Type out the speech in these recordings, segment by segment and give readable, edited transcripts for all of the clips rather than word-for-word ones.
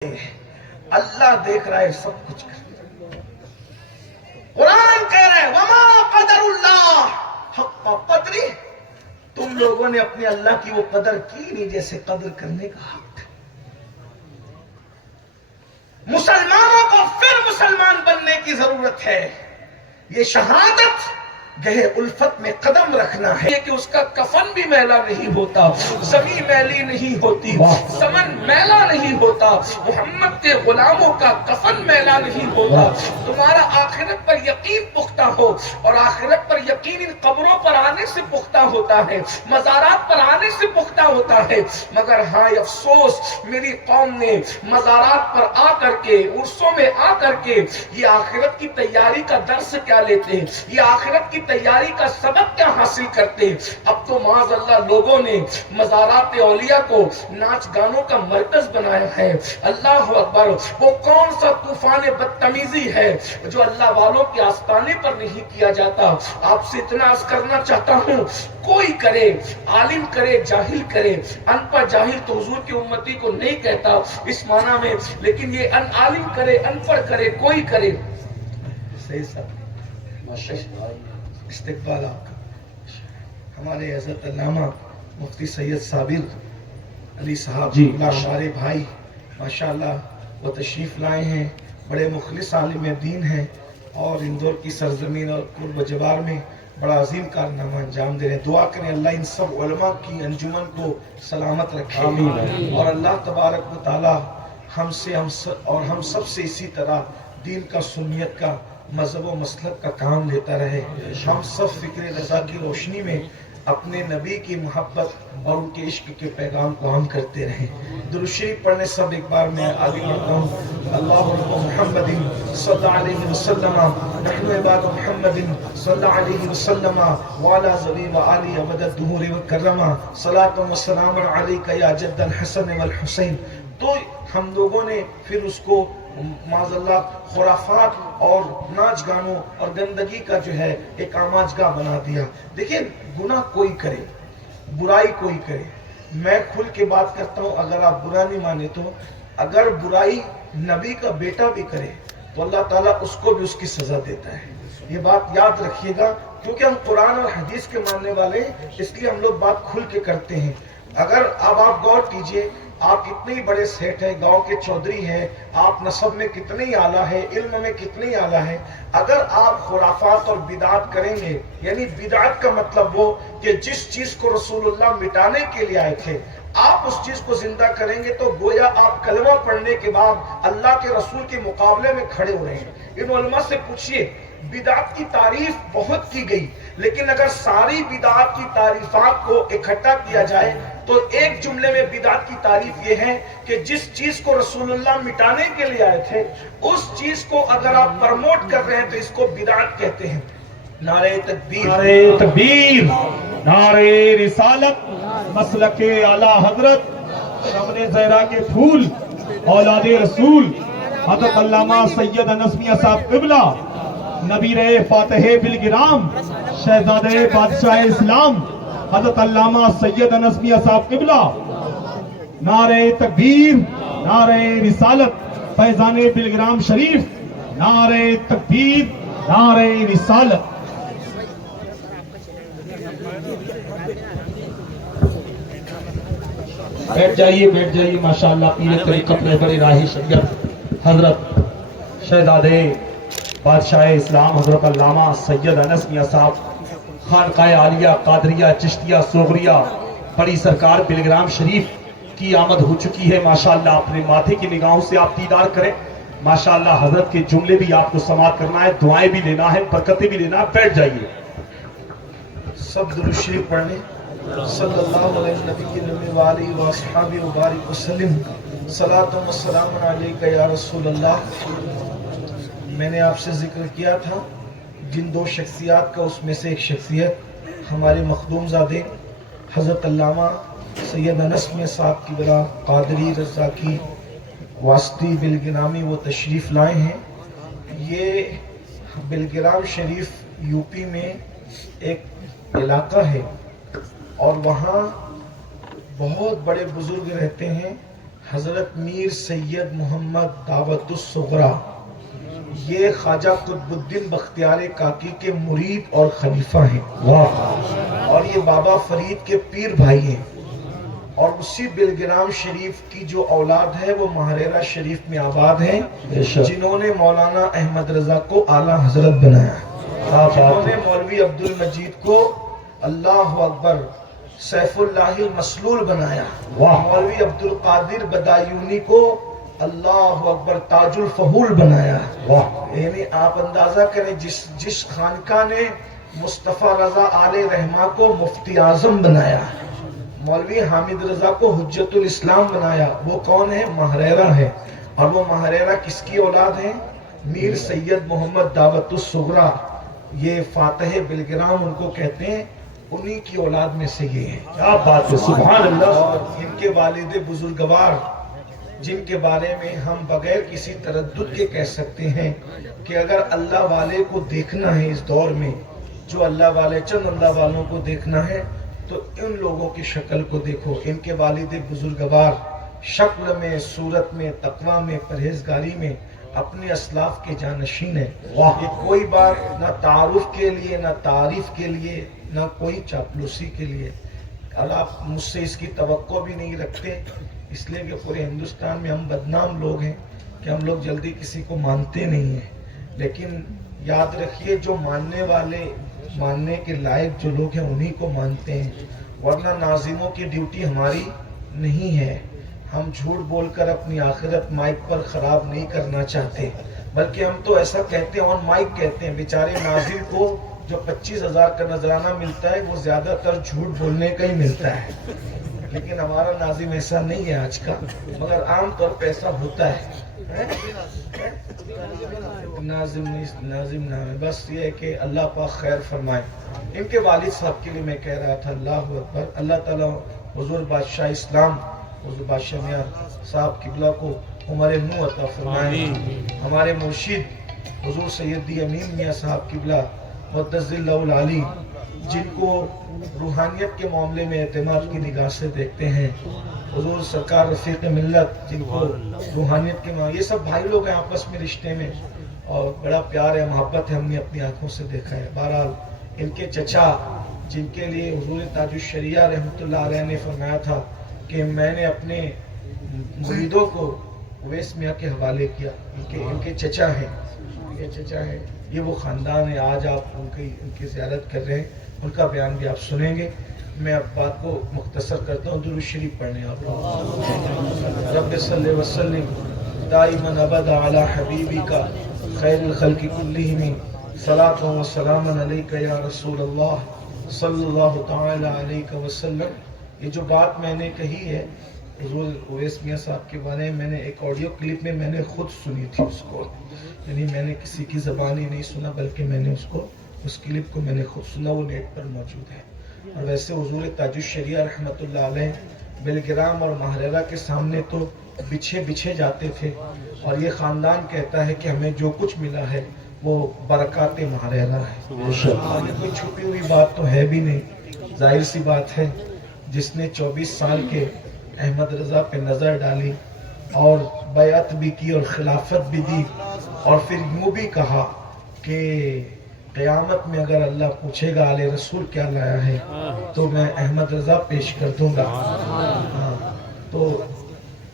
اللہ دیکھ رہا ہے سب کچھ کر. قرآن کہہ رہا ہے وما قدر اللہ حق قدری، تم لوگوں نے اپنے اللہ کی وہ قدر کی نہیں جیسے قدر کرنے کا حق. مسلمانوں کو پھر مسلمان بننے کی ضرورت ہے. یہ شہادت گہے الفت میں قدم رکھنا ہے کہ اس کا کفن بھی میلا نہیں ہوتا، زمین میلی نہیں ہوتی، سمن میلا نہیں ہوتا، محمد کے غلاموں کا کفن میلا نہیں ہوتا. تمہارا آخرت پر یقین پختہ ہو، اور آخرت پر یقین ان قبروں پر آنے سے پختہ ہوتا ہے، مزارات پر آنے سے پختہ ہوتا ہے. مگر ہاں افسوس، میری قوم نے مزارات پر آ کر کے، عرصوں میں آ کر کے یہ آخرت کی تیاری کا درس کیا لیتے ہیں، یہ آخرت کی تیاری کا سبق کیا حاصل کرتے ہیں. اب تو معاذ اللہ لوگوں نے مزارات اولیاء کو ناچ گانوں کا مرکز بنایا ہے. اللہ اکبر، وہ کون سا طوفان بدتمیزی ہے جو اللہ والوں کے آستانے پر نہیں کیا جاتا. آپ سے اتنا عرض کرنا چاہتا ہوں، کوئی کرے، عالم کرے، جاہل کرے، ان پڑھ جاہل تو حضور کی امتی کو نہیں کہتا اس معنی میں، لیکن یہ ان عالم کرے، ان پڑھ کرے، کوئی کرے. صحیح صاحب، استقبال آپ کا. ہمارے حضرت علامہ مفتی سید صابر علی صاحب جی ہمارے بھائی ماشاءاللہ وہ تشریف لائے ہیں. بڑے مخلص عالم دین ہیں اور اندور کی سرزمین اور قرب و جوار میں بڑا عظیم کارنامہ انجام دے رہے ہیں. دعا کریں اللہ ان سب علماء کی انجمن کو سلامت رکھے، اور اللہ تبارک و تعالی ہم سے اور ہم سب سے اسی طرح دین کا، سنیت کا، مذہب و مسلک کا کام لیتا رہے. ہم سب فکر رضا کی روشنی میں اپنے نبی کی محبت اور ان کے عشق کے پیغام کو عام کرتے رہیں. درود شریف پڑھنے سب ایک بار میں آگے بڑھتا ہوں. اللہم محمد صلی اللہ علیہ وسلم، نحن عباد محمد صلی اللہ علیہ وسلم وعلی ذوی و آلہ ابد الدہور وکرما، صلاۃ و سلام علیک یا جد الحسن والحسین. تو ہم لوگوں نے پھر اس کو معاذ اللہ خرافات اور ناچ گانوں اور گندگی کا جو ہے ایک آماج گاہ بنا دیا. دیکھیں، گناہ کوئی کرے، برائی کوئی کرے، میں کھل کے بات کرتا ہوں، اگر آپ برا نہیں مانے تو اگر برائی نبی کا بیٹا بھی کرے تو اللہ تعالیٰ اس کو بھی اس کی سزا دیتا ہے. یہ بات یاد رکھیے گا، کیونکہ ہم قرآن اور حدیث کے ماننے والے ہیں، اس لیے ہم لوگ بات کھل کے کرتے ہیں. اگر اب آپ غور کیجئے، آپ کتنے بڑے سیٹ ہیں، گاؤں کے چودھری ہیں، آپ نسب میں کتنے اعلیٰ ہیں، علم میں کتنے اعلیٰ ہیں. اگر آپ خرافات اور بدعات کریں گے، یعنی بدعات کا مطلب وہ کہ جس چیز کو رسول اللہ مٹانے کے لیے آئے تھے آپ اس چیز کو زندہ کریں گے تو گویا آپ کلمہ پڑھنے کے بعد اللہ کے رسول کے مقابلے میں کھڑے ہو رہے ہیں. ان علماء سے پوچھئے، بدعات کی تعریف بہت کی گئی، لیکن اگر ساری بدعات کی تعریفات کو اکٹھا کیا جائے تو ایک جملے میں بدعت کی تعریف یہ ہے کہ جس چیز کو رسول اللہ مٹانے کے لیے آئے تھے اس چیز کو اگر آپ پرموٹ کر رہے ہیں تو اس کو بدعت کہتے ہیں. نعرہ تکبیر، نعرہ تکبیر، نعرہ رسالت، مسلک اعلی حضرت، رمن زہرا کے پھول، اولاد رسول حضرت علامہ سید انس میاں صاحب قبلہ، نبیر فاتح بالگرام، شہزادہ بادشاہ اسلام حضرت علامہ سید انس میاں صاحب قبلہ. نعرہ تکبیر، نعرہ رسالت، فیضان بالگرام شریف، نعرہ تکبیر، نعرہ رسالت. بیٹھ جائیے ماشاءاللہ. پیر طریقت رہبر راہ شریعت حضرت شہزادہ بادشاہ اسلام حضرت علامہ سید انس میاں صاحب خانقاہ عالیہ قادریہ چشتیہ صوغریہ بڑی سرکار بالگرام شریف کی آمد ہو چکی ہے. ماشاءاللہ اپنے ماتھے کی نگاہوں سے آپ دیدار کریں. ماشاءاللہ حضرت کے جملے بھی آپ کو سماعت کرنا ہے، دعائیں بھی لینا ہے، برکتیں بھی لینا ہے. بیٹھ جائیے. سب درود شریف پڑھنے. صلی اللہ علیہ نبی وآلہ وآصحابہ وبارک وسلم. صلاۃ و سلام علیک یا رسول اللہ. میں نے آپ سے ذکر کیا تھا جن دو شخصیات کا، اس میں سے ایک شخصیت ہمارے مخدوم زادے حضرت علامہ سید انس میاں صاحب کی بڑا قادری رضاکی واسطی بالگرامی وہ تشریف لائے ہیں. یہ بالگرام شریف یو پی میں ایک علاقہ ہے اور وہاں بہت بڑے بزرگ رہتے ہیں. حضرت میر سید محمد دعوت الصغرا، یہ خواجہ قطب الدین بختیار کاکی کے مرید اور خلیفہ ہیں، اور یہ بابا فرید کے پیر بھائی ہیں، اور اسی بلگرام شریف کی جو اولاد ہے وہ مہریرہ شریف میں آباد ہیں، جنہوں نے مولانا احمد رضا کو اعلیٰ حضرت بنایا، جنہوں نے مولوی عبد المجید کو اللہ اکبر سیف اللہ المسلول بنایا، مولوی عبد القادر بدایونی کو اللہ اکبر تاج الفہول بنایا۔ یعنی آپ اندازہ کریں جس خانقاہ نے مصطفیٰ رضا آل رحمہ کو مفتی اعظم بنایا، مولوی حامد رضا کو حجت الاسلام بنایا، وہ کون ہے؟ مہریرہ ہے، اور وہ مہریرہ کس کی اولاد ہیں؟ میر سید محمد دعوت الصغرا، یہ فاتح بلگرام ان کو کہتے ہیں، انہی کی اولاد میں سے یہ ہے۔ کیا بات ہے، سبحان اللہ۔ اور ان کے والد بزرگوار، جن کے بارے میں ہم بغیر کسی تردد کے کہہ سکتے ہیں کہ اگر اللہ والے کو دیکھنا ہے اس دور میں، جو اللہ والے چند اللہ والوں کو دیکھنا ہے تو ان لوگوں کی شکل کو دیکھو۔ ان کے والد بزرگوار شکل میں، صورت میں، تقوی میں، پرہیزگاری میں اپنے اسلاف کے جانشین ہیں۔ یہ کوئی بات نہ تعارف کے لیے، نہ تعریف کے لیے، نہ کوئی چاپلوسی کے لیے، اور آپ مجھ سے اس کی توقع بھی نہیں رکھتے، اس لیے کہ پورے ہندوستان میں ہم بدنام لوگ ہیں کہ ہم لوگ جلدی کسی کو مانتے نہیں ہیں، لیکن یاد رکھیے جو ماننے والے، ماننے کے لائق جو لوگ ہیں انہی کو مانتے ہیں، ورنہ ناظموں کی ڈیوٹی ہماری نہیں ہے۔ ہم جھوٹ بول کر اپنی آخرت مائک پر خراب نہیں کرنا چاہتے، بلکہ ہم تو ایسا کہتے ہیں، آن مائک کہتے ہیں، بیچارے ناظم کو جو 25,000 کا نذرانہ ملتا ہے وہ زیادہ تر جھوٹ بولنے کا ہی ملتا ہے، لیکن ہمارا ناظم ایسا نہیں ہے آج کا، مگر عام طور پہ ایسا ہوتا ہے۔ ناظم نام ہے، بس یہ ہے کہ اللہ پاک خیر فرمائے۔ ان کے والد صاحب کے لیے میں کہہ رہا تھا، اللہ اکبر، اللہ تعالیٰ حضور بادشاہ اسلام حضور بادشاہ میاں صاحب قبلہ کو عمر نو عطا فرمائے، ہمارے مرشد حضور سیدی امین میاں صاحب قبلہ مقدس اللہ العالی، جن کو روحانیت کے معاملے میں اعتماد کی نگاہ سے دیکھتے ہیں، حضور سرکار رفیق ملت جن کو روحانیت کے معاملے، یہ سب بھائی لوگ ہیں آپس میں رشتے میں، اور بڑا پیار ہے، محبت ہے، ہم نے اپنی آنکھوں سے دیکھا ہے۔ بہرحال ان کے چچا، جن کے لیے حضور تاج الشریعہ رحمۃ اللہ علیہ نے فرمایا تھا کہ میں نے اپنے مریدوں کو اویس میاں کے حوالے کیا، ان کے چچا ہیں، یہ وہ خاندان ہے، آج آپ ان کی زیارت کر رہے ہیں، ان کا بیان بھی آپ سنیں گے۔ میں اب بات کو مختصر کرتا ہوں، درود شریف پڑھنے آپ لوگ۔ رب صلی وسلم دائما ابدا علی حبیبک خیر الخلق کلہم صلاۃ و سلام علیک یا رسول اللہ صلی اللہ تعالی علیہ وسلم۔ یہ جو بات میں نے کہی ہے حضور اویس میاں صاحب کے بارے میں نے ایک آڈیو کلپ میں میں نے خود سنی تھی اس کو، یعنی میں نے کسی کی زبان ہی نہیں سنا، بلکہ میں نے اس کلپ کو میں نے خود سنا، وہ نیٹ پر موجود ہے۔ اور ویسے حضور تاج الشریعہ رحمۃ اللہ علیہ بلگرام اور مہریرہ کے سامنے تو بچھے جاتے تھے، اور یہ خاندان کہتا ہے کہ ہمیں جو کچھ ملا ہے وہ برکات مہریرہ ہے، اور یہ کوئی چھپی ہوئی بات تو ہے بھی نہیں، ظاہر سی بات ہے، جس نے 24 سال کے احمد رضا پہ نظر ڈالی اور بیعت بھی کی اور خلافت بھی دی، اور پھر یوں بھی کہا کہ قیامت میں اگر اللہ پوچھے گا آل رسول کیا لایا ہے تو میں احمد رضا پیش کر دوں گا۔ تو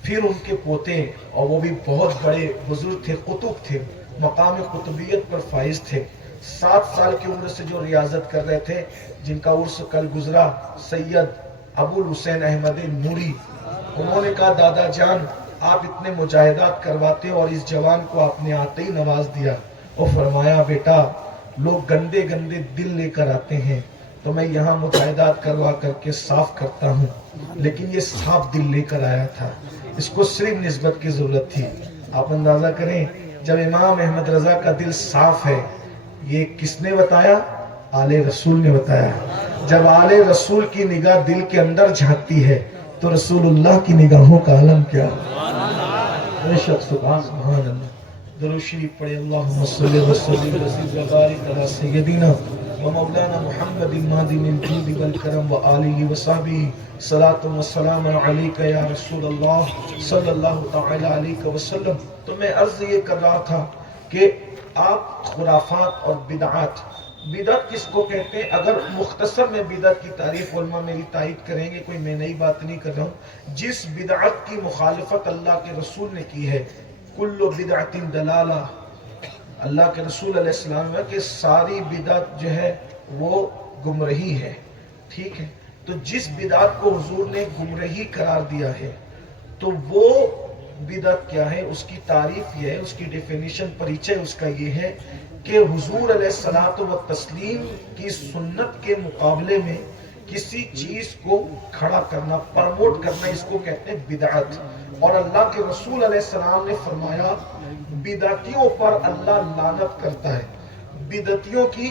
پھر ان کے پوتے، اور وہ بھی بہت بڑے بزرگ تھے، قطب تھے، مقام قطبیت پر فائز تھے، 7 سال کی عمر سے جو ریاضت کر رہے تھے، جن کا عرس کل گزرا، سید ابو الحسین احمد نوری، انہوں نے کہا دادا جان آپ اتنے مجاہدات کرواتے اور اس جوان کو آپ نے آتے ہی نواز دیا، اور فرمایا بیٹا لوگ گندے دل لے کر آتے ہیں تو میں یہاں مجاہدات کروا کر کے صاف کرتا ہوں، لیکن یہ صاف دل لے کر آیا تھا، اس کو صرف نسبت کی ضرورت تھی۔ آپ اندازہ کریں جب امام احمد رضا کا دل صاف ہے، یہ کس نے بتایا؟ آل رسول نے بتایا۔ جب آل رسول کی نگاہ دل کے اندر جھانکتی ہے تو رسول اللہ کی نگاہوں کا عالم کیا؟ بے شک، سبحان اللہ۔ درود شریف پڑھے، اللہم صلی وسلم وبارک علی سیدنا ومولانا محمد مادن الجود والکرم وآلہ وصحبہ صلاۃ وسلام علیک یا رسول اللہ صلی اللہ تعالی علیہ وسلم۔ تو میں عرض یہ کر رہا تھا کہ آپ خرافات اور بدعات، بدعت کس کو کہتے ہیں؟ اگر مختصر میں بدعت کی تعریف علماء میری تائید کریں گے، کوئی میں نئی بات نہیں کر رہا ہوں، جس بدعت کی مخالفت اللہ کے رسول نے کی ہے، کل بدعت دلالہ، اللہ کے رسول علیہ السلام نے کہ ساری بدعت جو ہے وہ گمراہی ہے، ٹھیک ہے؟ تو جس بدعت کو حضور نے گمراہی قرار دیا ہے تو وہ بدعت کیا ہے؟ اس کی تعریف یہ ہے، اس کی ڈیفینیشن پریچے اس کا یہ ہے کہ حضور علیہ الصلوۃ والتسلیم کی سنت کے مقابلے میں کسی چیز کو کھڑا کرنا، پروموٹ کرنا، اس کو کہتے ہیں بدعت۔ اور اللہ کے رسول علیہ السلام نے فرمایا بدعتیوں پر اللہ لعنت کرتا ہے، بدعتیوں کی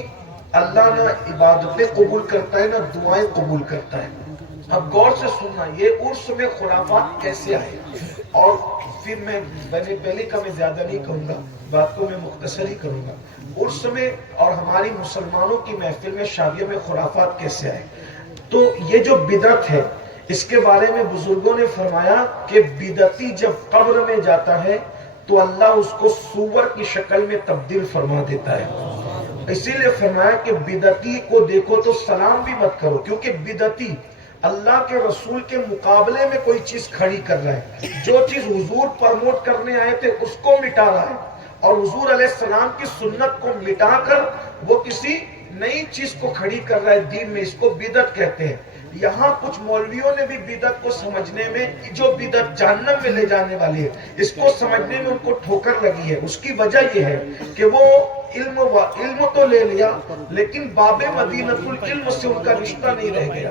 اللہ نہ عبادتیں قبول کرتا ہے نہ دعائیں قبول کرتا ہے۔ اب غور سے سننا، یہ عرس میں خرافات کیسے آئے، اور پھر میں نے پہلے کا میں زیادہ نہیں کہوں گا، بات کو میں مختصر ہی کروں گا۔ عرس میں اور ہماری مسلمانوں کی محفل میں، شادیوں میں خرافات کیسے آئے؟ تو یہ جو بدعت ہے اس کے بارے میں بزرگوں نے فرمایا کہ بدعتی جب قبر میں جاتا ہے تو اللہ اس کو سور کی شکل میں تبدیل فرما دیتا ہے۔ اسی لیے فرمایا کہ بدعتی کو دیکھو تو سلام بھی مت کرو، کیونکہ بدعتی اللہ کے رسول کے مقابلے میں کوئی چیز کھڑی کر رہا ہے، جو چیز حضور پرموٹ کرنے آئے تھے اس کو مٹا رہا ہے، اور حضور علیہ السلام کی سنت کو مٹا کر وہ کسی نئی چیز کو کھڑی کر رہا ہے دین میں، اس کو بدعت کہتے ہیں۔ یہاں کچھ مولویوں نے بھی بدعت کو سمجھنے میں، جو بدعت جہنم میں لے جانے والی ہے، اس کو سمجھنے میں ان کو ٹھوکر لگی ہے۔ اس کی وجہ یہ ہے کہ وہ علم تو لے لیا لیکن باب مدینۃ العلم سے ان کا رشتہ نہیں رہ گیا،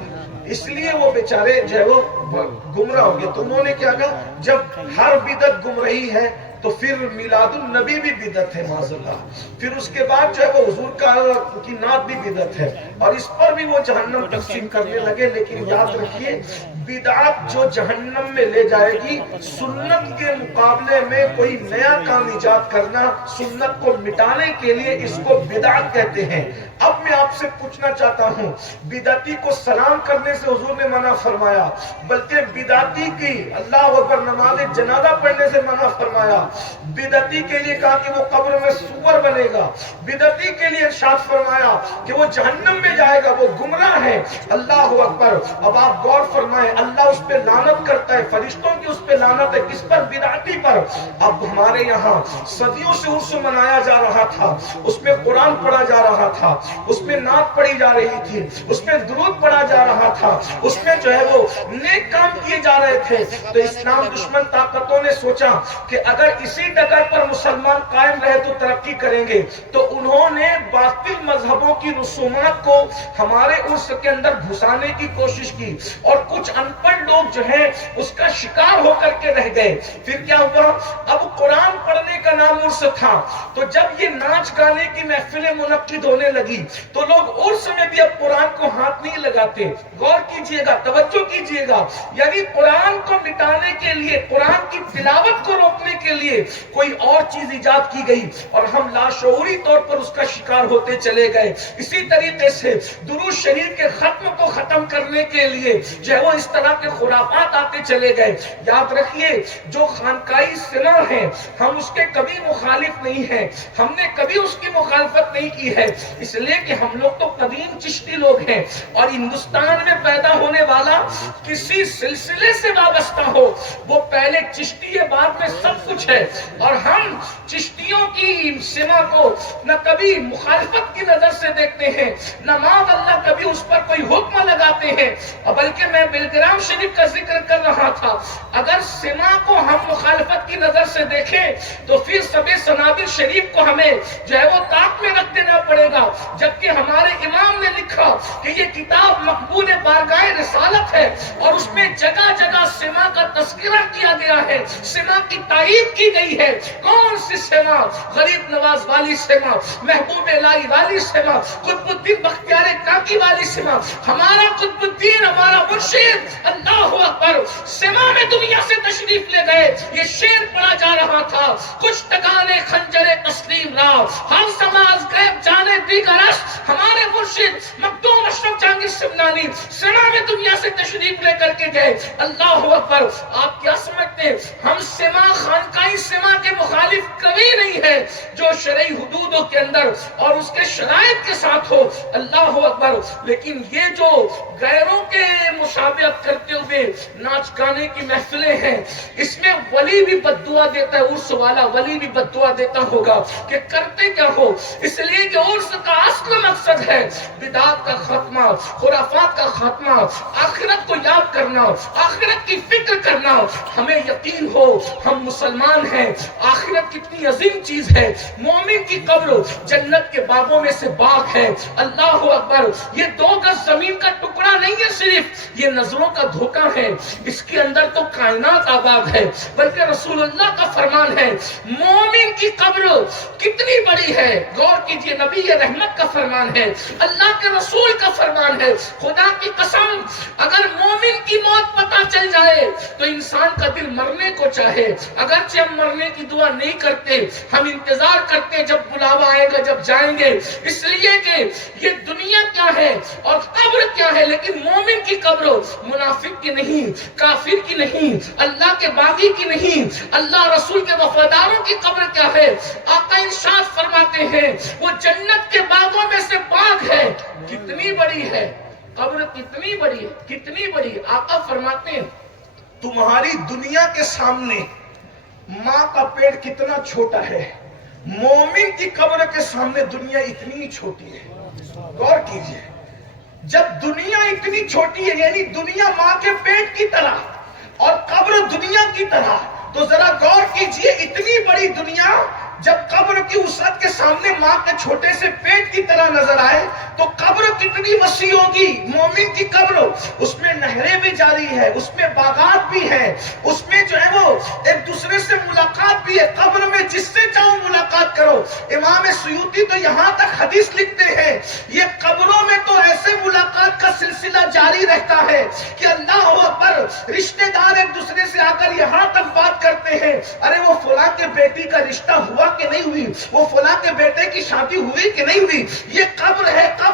اس لیے وہ بیچارے جو ہے وہ گمراہ ہو گئے۔ تو انہوں نے کیا کہا، جب ہر بدعت گمراہی ہے تو پھر میلاد النبی بھی بدعت ہے معاذ اللہ، پھر اس کے بعد جو ہے وہ حضور کی نعت بھی بدعت ہے، اور اس پر بھی وہ جہنم تقسیم کرنے لگے۔ لیکن یاد رکھیے بدعت جو جہنم میں لے جائے گی، سنت کے مقابلے میں کوئی نیا کام ایجاد کرنا، سنت کو مٹانے کے لیے، اس کو بدعت کہتے ہیں۔ اب میں آپ سے پوچھنا چاہتا ہوں، بدعتی کو سلام کرنے سے حضور نے منع فرمایا، بلکہ بدعتی کی اللہ اکبر نماز جنازہ پڑھنے سے منع فرمایا، بدعتی کے لیے کہا کہ وہ قبر میں سور بنے گا، بدعتی کے لیے ارشاد فرمایا کہ وہ جہنم میں جائے گا، وہ گمراہ ہے۔ اللہ اکبر۔ اب آپ غور فرمائیں، اللہ اس پہ لعنت کرتا ہے، فرشتوں کی اس پہ لعنت ہے، کس پر؟ بدعتی پر۔ اب ہمارے یہاں صدیوں سے عرس منایا جا رہا تھا، اس میں قرآن پڑھا جا رہا تھا، اس میں نعت پڑھی جا رہی تھی، اس میں درود پڑھا جا رہا تھا، اس میں جو ہے وہ نیک کام کیے جا رہے تھے۔ تو اسلام دشمن طاقتوں نے سوچا کہ اگر اسی ڈگر پر مسلمان قائم رہے تو ترقی کریں گے، تو انہوں نے باطل مذہبوں کی رسومات کو ہمارے عرس کے اندر گھسانے کی کوشش کی، اور کچھ ان پڑھ لوگ جو ہیں اس کا شکار ہو کر کے رہ گئے۔ پھر کیا ہوا؟ اب قرآن پڑھنے کا نام عرس تھا، تو جب یہ ناچ گانے کی محفلیں منعقد ہونے لگی تو لوگ عرس میں بھی اب قرآن کو ہاتھ نہیں لگاتے۔ غور کیجئے گا، توجہ کیجئے گا، یعنی قرآن کو مٹانے کے لیے، قرآن کی تلاوت کو روکنے کے لیے کوئی اور چیز ایجاد کی گئی، اور ہم لاشعوری طور پر اس کا شکار ہوتے چلے گئے۔ اسی طریقے سے درود شریف کے ختم کو ختم کرنے کے لیے جو ہے وہ اس طرح کے خرافات آتے چلے گئے۔ یاد رکھیے، جو خانقاہی سنا ہے ہم اس کے کبھی مخالف نہیں ہیں، ہم نے کبھی اس کی مخالفت نہیں کی ہے، اس لیے کہ ہم لوگ تو قدیم چشتی لوگ ہیں، اور ہندوستان میں پیدا ہونے والا کسی سلسلے سے وابستہ ہو وہ پہلے چشتی ہے، بعد میں سب کچھ ہے، اور ہم چشتیوں کی سما کو نہ کبھی مخالفت کی نظر سے دیکھتے ہیں، نہ معاذ اللہ کبھی اس پر کوئی حکم لگاتے ہیں۔ بلکہ میں بلگرام شریف کا ذکر کر رہا تھا، اگر سما کو ہم مخالفت کی نظر سے دیکھیں تو پھر سب سنابل شریف کو ہمیں جو ہے وہ طاق میں رکھ دینا پڑے گا، جبکہ ہمارے امام نے لکھا کہ یہ کتاب مقبول بارگاہ رسالت ہے، اور اس میں جگہ جگہ سما کا تذکرہ کیا گیا ہے، سما کی تائید کی گئی ہے۔ کون سی سما؟ غریب نواز والی سما، محبوب الہی والی سما، قطب الدین بختیار کاکی والی سما، ہمارا قطب الدین، ہمارا مرشد اللہ اکبر سما میں دنیا سے تشریف لے گئے۔ یہ شعر پڑھا جا رہا تھا، کچھ ٹکانے خنجر تسلیم را، ہر سماز غیب جانے مٹی کا رس ہمارے مرشد مخدوم اشرف جہانگیر سمنانی سما میں دنیا سے تشریف لے کر کے گئے. اللہ اکبر. آپ کیا سمجھتے ہیں ہم سما خانقاہی سما کے مخالف کبھی نہیں ہے جو شرعی حدودوں کے اندر اور اس کے شرائط کے ساتھ ہو. اللہ اکبر. لیکن یہ جو غیروں کے مشابہت کرتے ہوئے ناچ گانے کی محفلیں ہیں اس میں ولی بھی بد دعا دیتا ہے. عرس والا ولی بھی بد دعا دیتا ہوگا کہ کرتے کیا ہو. اس لیے کہ عرس کا اصل مقصد ہے بدعات کا خاتمہ, خرافات کا خاتمہ, آخرت کو یاد کرنا, آخرت کی فکر کرنا. ہمیں یقین ہو ہم مسلمان ہیں, آخرت کتنی عظیم چیز ہے. مومن کی قبر جنت کے باغوں میں سے باغ ہے. اللہ اکبر. یہ 2 گز زمین کا ٹکڑا نہیں ہے صرف, یہ نظروں کا دھوکہ ہے. اس کے اندر تو کائنات آباد ہے. بلکہ رسول اللہ کا فرمان ہے مومن کی قبر کتنی بڑی ہے. غور کیجئے, نبی رحمت کا فرمان ہے, اللہ کے رسول کا فرمان ہے. خدا کی قسم اگر مومن کی موت پتہ چل جائے تو انسان کا دل مرنے کو چاہے. اگرچہ ہم مرنے کی دعا نہیں کرتے, ہم انتظار کرتے جب بلاوا آئے گا, جب جائیں گے. اس لیے کہ یہ دنیا کیا ہے اور قبر کیا ہے, لیکن مومن کی قبر منافق کی نہیں, کافر کی نہیں, اللہ کے باغی کی نہیں, اللہ رسول کے وفاداروں کی قبر کیا ہے. آقا ارشاد فرماتے ہیں وہ جنت کے باغوں میں سے باغ ہے. کتنی بڑی ہے قبر, کتنی بڑی ہے, کتنی بڑی. آقا فرماتے ہیں تمہاری دنیا کے سامنے ماں کا پیٹ کتنا چھوٹا ہے, مومن کی قبر کے سامنے دنیا اتنی چھوٹی ہے. غور کیجئے, جب دنیا اتنی چھوٹی ہے یعنی دنیا ماں کے پیٹ کی طرح اور قبر دنیا کی طرح, تو ذرا غور کیجئے اتنی بڑی دنیا جب قبر کی وسعت کے سامنے ماں کے چھوٹے سے پیٹ کی طرح نظر آئے تو قبر کتنی وسیع ہوگی. مومن کی قبر, اس میں نہریں بھی جاری ہے, اس میں باغات بھی ہیں, اس میں جو ہے وہ ایک دوسرے سے ملاقات بھی ہے. قبر میں جس سے چاہو ملاقات کرو. امام سیوطی تو یہاں تک حدیث لکھتے ہیں یہ قبروں میں تو ایسے ملاقات کا سلسلہ جاری رہتا ہے کہ اللہ اکبر, رشتہ دار ایک دوسرے سے آ کر یہاں تک بات کرتے ہیں, ارے وہ فلاں کے بیٹی کا رشتہ ہوا کہ نہیں ہوئی, وہ فلاں کے بیٹے کی شادی ہوئی کہ نہیں ہوئی. یہ قبر ہے, قبر.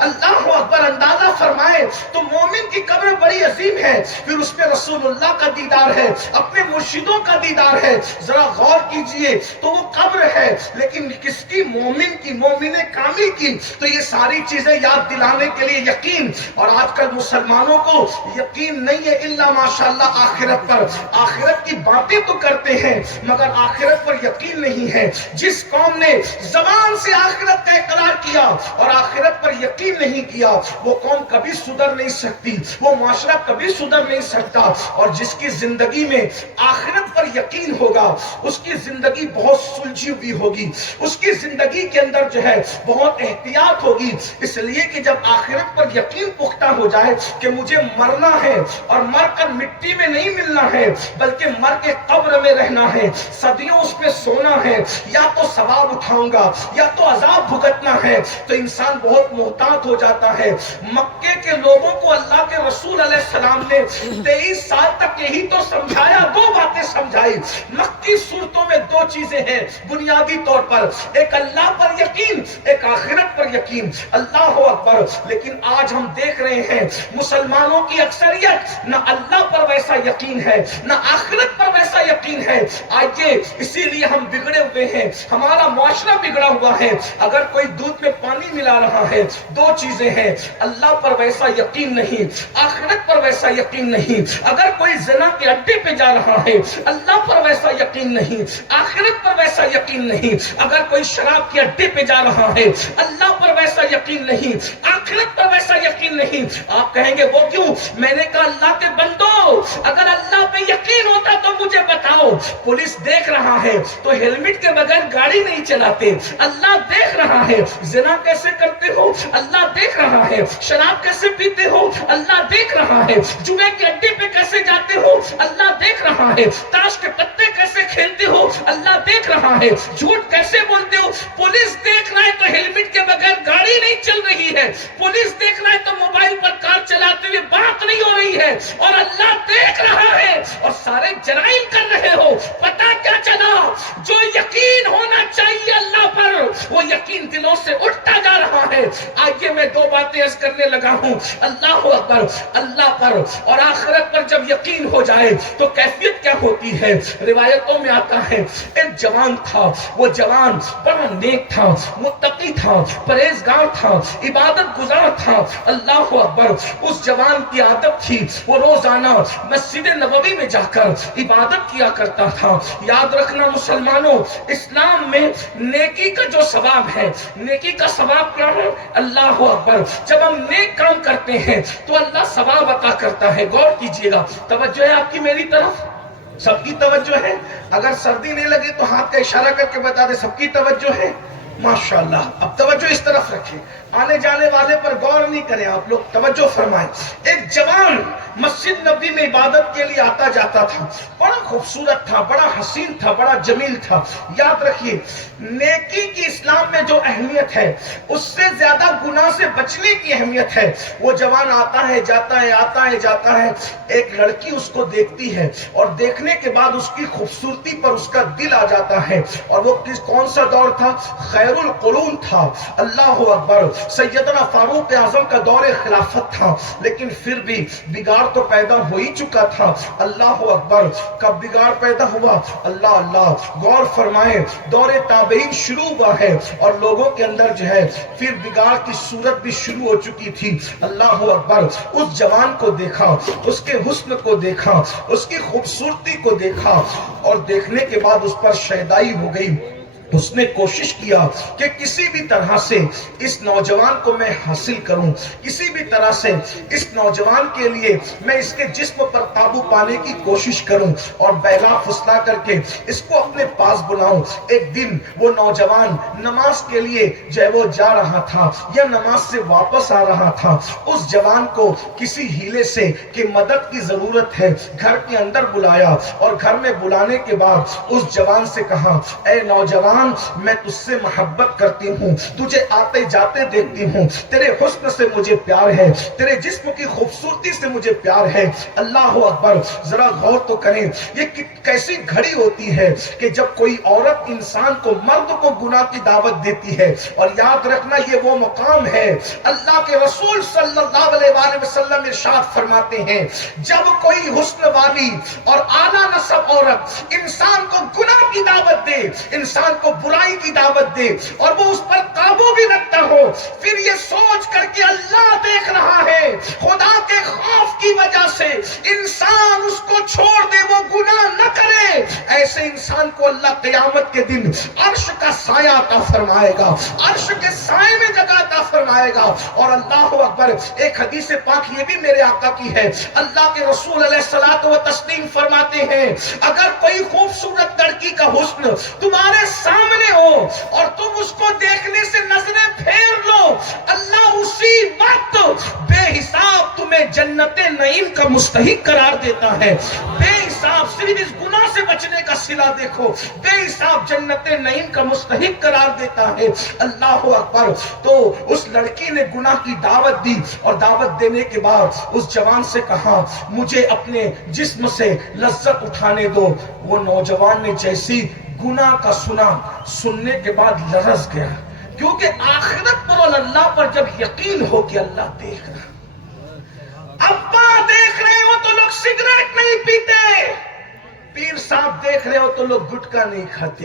اللہ اکبر. اندازہ فرمائے تو مومن کی قبر بڑی عظیم ہے. پھر اس میں رسول اللہ کا دیدار ہے, اپنے مرشدوں کا دیدار ہے. ذرا غور کیجئے تو وہ قبر ہے لیکن کس کی, مومن کی, مومن کامل کی. تو یہ ساری چیزیں یاد دلانے کے لیے یقین, اور آج کل مسلمانوں کو یقین نہیں ہے الا ماشاءاللہ آخرت پر. آخرت کی باتیں تو کرتے ہیں مگر آخرت پر یقین نہیں ہے. جس قوم نے زبان سے آخرت کا اقرار کیا اور آخرت پر یقین نہیں کیا وہ قوم کبھی سدھر نہیں سکتی, وہ معاشرہ کبھی سدھر نہیں سکتا. اور جس کی زندگی میں آخرت پر یقین ہوگا اس کی زندگی بہت سلجھی ہوئی ہوگی, اس کی زندگی کے اندر جو ہے بہت احتیاط ہوگی. اس لیے کہ جب آخرت پر یقین پختہ ہو جائے کہ مجھے مرنا ہے اور مر کر مٹی میں نہیں ملنا ہے بلکہ مر کے قبر میں رہنا ہے, صدیوں اس میں سونا ہے, یا تو ثواب اٹھاؤں گا یا تو عذاب بھگتنا ہے, تو انسان بہت محتاط ہو جاتا ہے. مکے کے لوگوں کو اللہ کے رسول علیہ السلام نے 23 سال تک یہی تو سمجھایا, 2 باتیں سمجھائی. مکی صورتوں میں 2 چیزیں ہیں بنیادی طور پر, ایک اللہ پر یقین, ایک آخرت پر یقین. اللہ اکبر. لیکن آج ہم دیکھ رہے ہیں مسلمانوں کی اکثریت نہ اللہ پر ویسا یقین ہے نہ آخرت پر ویسا یقین ہے. آئیے اسی لیے ہم بگڑے ہوئے ہیں, ہمارا معاشرہ بگڑا ہوا ہے. اگر کوئی دودھ میں پانی ملا رہا ہے 2 چیزیں ہیں, اللہ پر ویسا یقین نہیں, آخرت پر ویسا یقین نہیں. اگر کوئی زنا کے اڈے پہ جا رہا ہے اللہ پر ویسا یقین نہیں, آخرت پر ویسا یقین نہیں. اگر کوئی شراب کے اڈے پہ جا رہا ہے اللہ پر ویسا یقین نہیں, آخرت پر ویسا یقین نہیں. آپ کہیں گے وہ کیوں؟ میں نے کہا اللہ کے بندو, اگر اللہ پہ یقین ہوتا تو مجھے بتاؤ. پولیس دیکھ رہا ہے تو ہیلمٹ کے بغیر گاڑی نہیں چلاتے, اللہ دیکھ رہا ہے. زنا کیسے کرتے ہو اللہ دیکھ رہا ہے, شراب کیسے پیتے ہو اللہ دیکھ رہا ہے, جمعے کے اڈے پہ کیسے جاتے ہو اللہ دیکھ رہا ہے, تاش کے پتے کیسے کھیلتے ہو اللہ دیکھ رہا ہے, جھوٹ کیسے بولتے ہو. پولیس دیکھ رہا ہے تو ہیلمٹ کے بغیر گاڑی نہیں چل رہی ہے, پولیس دیکھ رہا ہے تو موبائل پر کار چلاتے ہوئے بات نہیں ہو رہی ہے, اور اللہ دیکھ رہا ہے اور سارے جرائم کر رہے ہو. پتہ کیا چلا؟ جو یقین ہونا چاہیے اللہ پر وہ یقین دلوں سے اٹھتا جا رہا باتیں عرض کرنے لگا ہوں. اللہ اکبر. اللہ پر اور آخرت پر جب یقین ہو جائے تو کیفیت کیا ہوتی ہے. روایتوں میں آتا ہے ایک جوان تھا, وہ جوان بڑا نیک تھا, متقی تھا, پرہیزگار تھا, عبادت گزار تھا. اللہ اکبر. اس جوان کی عادت تھی وہ روزانہ مسجد نبوی میں جا کر عبادت کیا کرتا تھا. یاد رکھنا مسلمانوں, اسلام میں نیکی کا جو ثواب ہے, نیکی کا ثواب کیا ہے؟ اللہ اکبر. جب ہم نیک کام کرتے ہیں تو اللہ ثواب عطا کرتا ہے. غور کیجئے گا. توجہ ہے آپ کی میری طرف؟ سب کی توجہ ہے؟ اگر سردی نہیں لگے تو ہاتھ کا اشارہ کر کے بتا دے سب کی توجہ ہے. ماشاءاللہ. اب توجہ اس طرف رکھیں, آنے جانے والے پر غور نہیں کریں, آپ لوگ توجہ فرمائیں. ایک جوان مسجد نبی میں عبادت کے لیے آتا جاتا تھا. بڑا خوبصورت تھا, بڑا حسین تھا, بڑا جمیل تھا. یاد رکھیے نیکی کی اسلام میں جو اہمیت ہے اس سے زیادہ گناہ سے بچنے کی اہمیت ہے. وہ جوان آتا ہے جاتا ہے, آتا ہے جاتا ہے. ایک لڑکی اس کو دیکھتی ہے اور دیکھنے کے بعد اس کی خوبصورتی پر اس کا دل آ جاتا ہے. اور وہ کون سا دور تھا؟ خیر القرون تھا. اللہ اکبر. سیدنا فاروق اعظم کا دور خلافت تھا, لیکن پھر بھی بگاڑ تو پیدا ہو ہی چکا تھا. اللہ اکبر. کب بگاڑ پیدا ہوا؟ اللہ اللہ. غور فرمائیں, دور تابعین شروع ہوا ہے اور لوگوں کے اندر جو ہے پھر بگاڑ کی صورت بھی شروع ہو چکی تھی. اللہ اکبر. اس جوان کو دیکھا, اس کے حسن کو دیکھا, اس کی خوبصورتی کو دیکھا اور دیکھنے کے بعد اس پر شیدائی ہو گئی. اس نے کوشش کیا کہ کسی بھی طرح سے اس نوجوان کو میں حاصل کروں, کسی بھی طرح سے اس نوجوان کے لیے میں اس کے جسم پر قابو پانے کی کوشش کروں اور بہلا پھسلا کر کے اس کو اپنے پاس بلاؤں. ایک دن وہ نوجوان نماز کے لیے جب وہ جا رہا تھا یا نماز سے واپس آ رہا تھا, اس جوان کو کسی ہیلے سے کہ مدد کی ضرورت ہے گھر کے اندر بلایا اور گھر میں بلانے کے بعد اس جوان سے کہا, اے نوجوان میں تجھ سے محبت کرتی ہوں, تجھے آتے جاتے دیکھتی ہوں, تیرے حسن سے مجھے پیار ہے, تیرے جسم کی خوبصورتی سے مجھے پیار ہے. اللہ اکبر. ذرا غور تو کریں یہ کیسی گھڑی ہوتی ہے کہ جب کوئی عورت انسان کو, مرد کو گناہ کی دعوت دیتی ہے. اور یاد رکھنا یہ وہ مقام ہے, اللہ کے رسول صلی اللہ علیہ وآلہ وسلم ارشاد فرماتے ہیں جب کوئی حسن والی اور اعلیٰ نسب عورت انسان کو گناہ کی دعوت دے, انسان کو برائی کی دعوت دے اور وہ اس پر قابو بھی رکھتا ہو, پھر یہ سوچ کر کہ اللہ دیکھ رہا ہے, خدا کے خوف کی وجہ سے انسان اس کو چھوڑ دے, وہ گناہ نہ کرے, ایسے انسان کو اللہ قیامت کے دن عرش کا سایہ عطا فرمائے گا, عرش کے سائے میں جگہ عطا فرمائے گا. اور اللہ اکبر. ایک حدیث پاک یہ بھی میرے آقا کی ہے, اللہ کے رسول علیہ الصلوۃ والتسلیم فرماتے ہیں اگر کوئی خوبصورت لڑکی کا حسن تمہارے سامنے ہو اور تم اس کو دیکھنے سے نظریں پھیر لو, اللہ اسی وقت بے حساب تمہیں جنت نعیم کا مستحق قرار دیتا ہے. بے حساب, صرف اس گناہ سے بچنے کا صلہ دیکھو, بے حساب جنت نعیم کا مستحق قرار دیتا ہے. اللہ اکبر. تو اس لڑکی نے گناہ کی دعوت دی اور دعوت دینے کے بعد اس جوان سے کہا مجھے اپنے جسم سے لذت اٹھانے دو. وہ نوجوان نے جیسی گناہ کا سننے کے بعد لرز گیا, کیونکہ آخرت پر اور اللہ پر جب یقین ہو کہ اللہ دیکھ رہا. ابا دیکھ رہے ہو تو لوگ سگریٹ نہیں پیتے, پیر صاحب دیکھ رہے ہو تو لوگ گٹکا نہیں کھاتے.